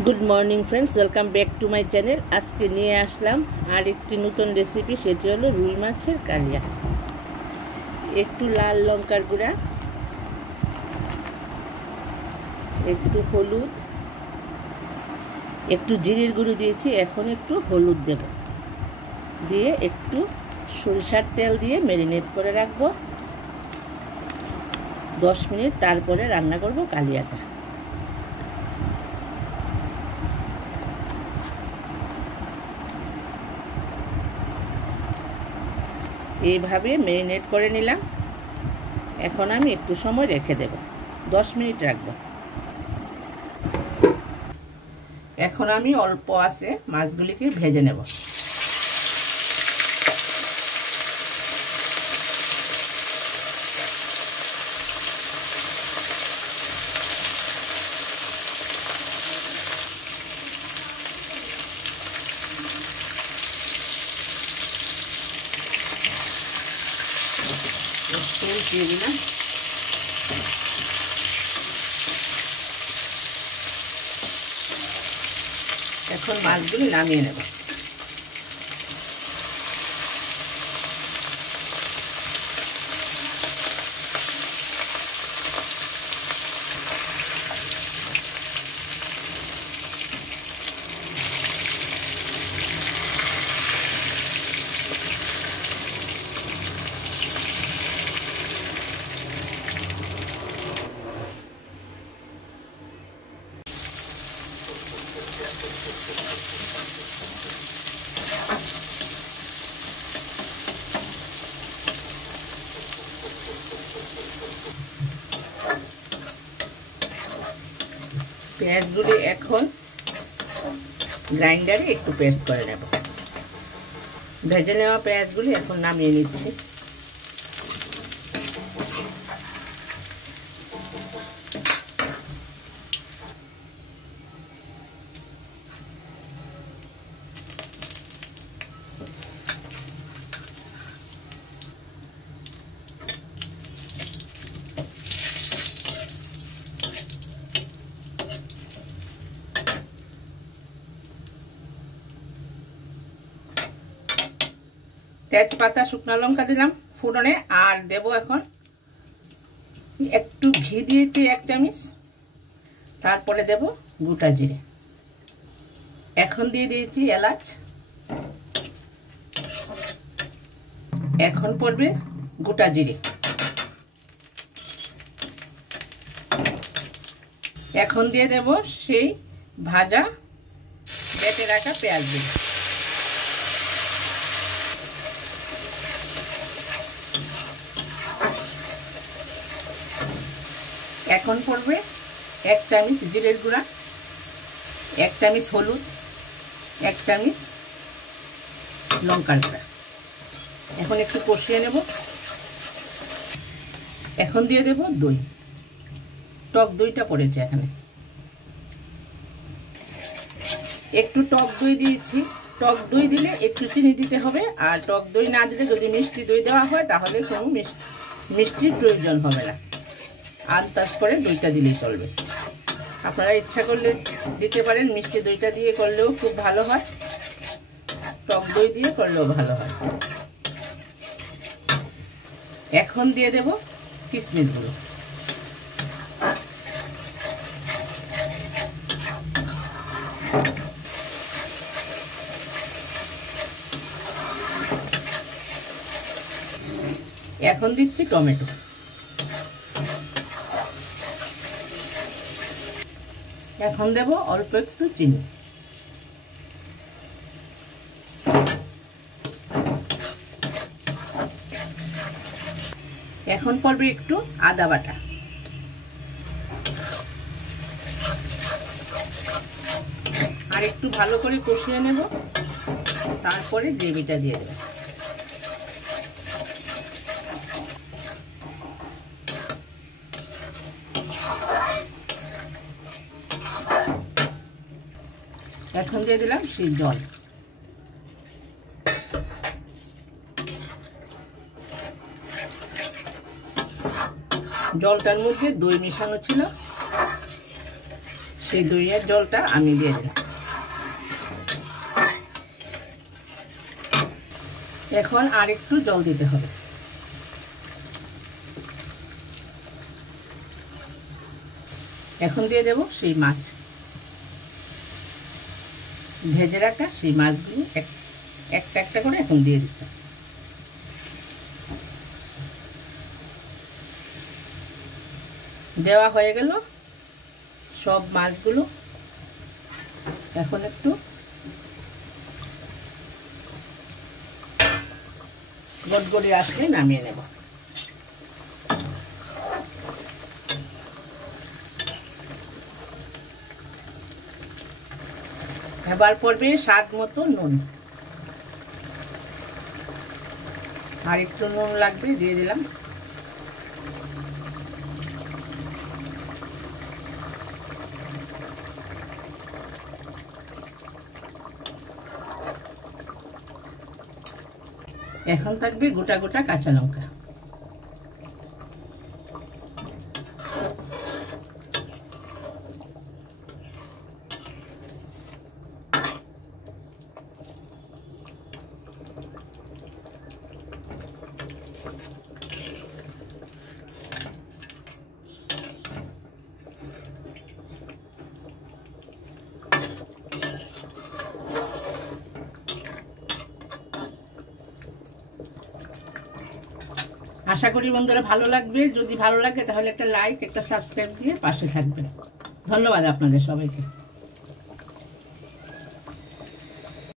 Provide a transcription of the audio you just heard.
Good morning friends welcome back to my channel. आज के निये आसलाम और एक नूतन रेसिपि सेटी हलो रुई माछेर कालिया। एकटू लाल लंकार गुड़ा, एकटू हलुद, एकटू जिरेर गुঁড়ো दिएछि। एखन एकटू हलुद देब, दिए एकटू सरिषार तेल दिए मैरिनेट करे राखबो 10 मिनट। तारपरे रान्ना करब कालियाटा। এইভাবে ম্যারিনেট করে নিলাম। এখন আমি একটু সময় রেখে দেব, 10 মিনিট রাখবো। এখন আমি অল্প আছে মাছগুলিকে ভেজে নেব। তেল দিয়ে দিলাম। এখন মাছগুলি নামিয়ে নেব। পেঁয়াজগুলি এখন গ্রাইন্ডারে একটু পেস্ট করে নেব। ভেজে নেওয়া পেঁয়াজগুলি এখন নামিয়ে নিচ্ছি। তেজপাতা শুকনো লঙ্কা দিলাম ফোড়নে, আর দেব এখন একটু ঘি দিয়েছি 1 চামচ। তারপরে দেব গোটা জিরে। এখন দিয়ে দিয়েছি এলাচ। এখন পড়বে গোটা জিরে। এখন দিয়ে দেব সেই ভাজা বেটে রাখা পেঁয়াজগুলো। এখন পড়বে 1 চামচ জিরের গুঁড়া, 1 চামচ হলুদ, 1 চামচ লঙ্কার গুঁড়া। এখন একটু কষিয়ে নেব। এখন দিয়ে দেব দই। টক দইটা পড়েছে এখানে। একটু টক দই দিয়েছি। টক দই দিলে একটু চিনি দিতে হবে, আর টক দই না দিলে যদি মিষ্টি দই দেওয়া হয় তাহলে কোনো মিষ্টির প্রয়োজন হবে না। আন্দাজ করে দইটা দিলেই চলবে। আপনারা ইচ্ছা করলে দিতে পারেন, মিষ্টি দইটা দিয়ে করলেও খুব ভালো হয়, টক দই দিয়ে করলেও ভালো হয়। এখন দিয়ে দেব কিশমিশগুলো। এখন দিচ্ছি টমেটো। এখন দেব অল্প একটু চিনি। এখন পড়বে একটু আদা বাটা। আর একটু ভালো করে কষিয়ে নেব। তারপরে গ্রেভিটা দিয়ে দেব। এখন দিয়ে দিলাম সেই জল। জলটার মধ্যে দই মেশানো ছিল, সেই দইয়ের জলটা আমি দিয়ে দিলাম। এখন আর একটু জল দিতে হবে। এখন দিয়ে দেব সেই মাছ, ভেজে রাখা সেই মাছগুলো একটা একটা করে এখন দিয়ে দিতে। দেওয়া হয়ে গেল সব মাছগুলো। এখন একটু গড়গড়ি আসলে নামিয়ে নেব। এবার পড়বে স্বাদ মতো নুন, আর একটু নুন লাগবে, দিয়ে দিলাম। এখন থাকবে গোটা গোটা কাঁচা লঙ্কা। আশা করি বন্ধুরা ভালো লাগবে। যদি ভালো লাগে তাহলে একটা লাইক, একটা সাবস্ক্রাইব দিয়ে পাশে থাকবেন। ধন্যবাদ আপনাদের সবাইকে।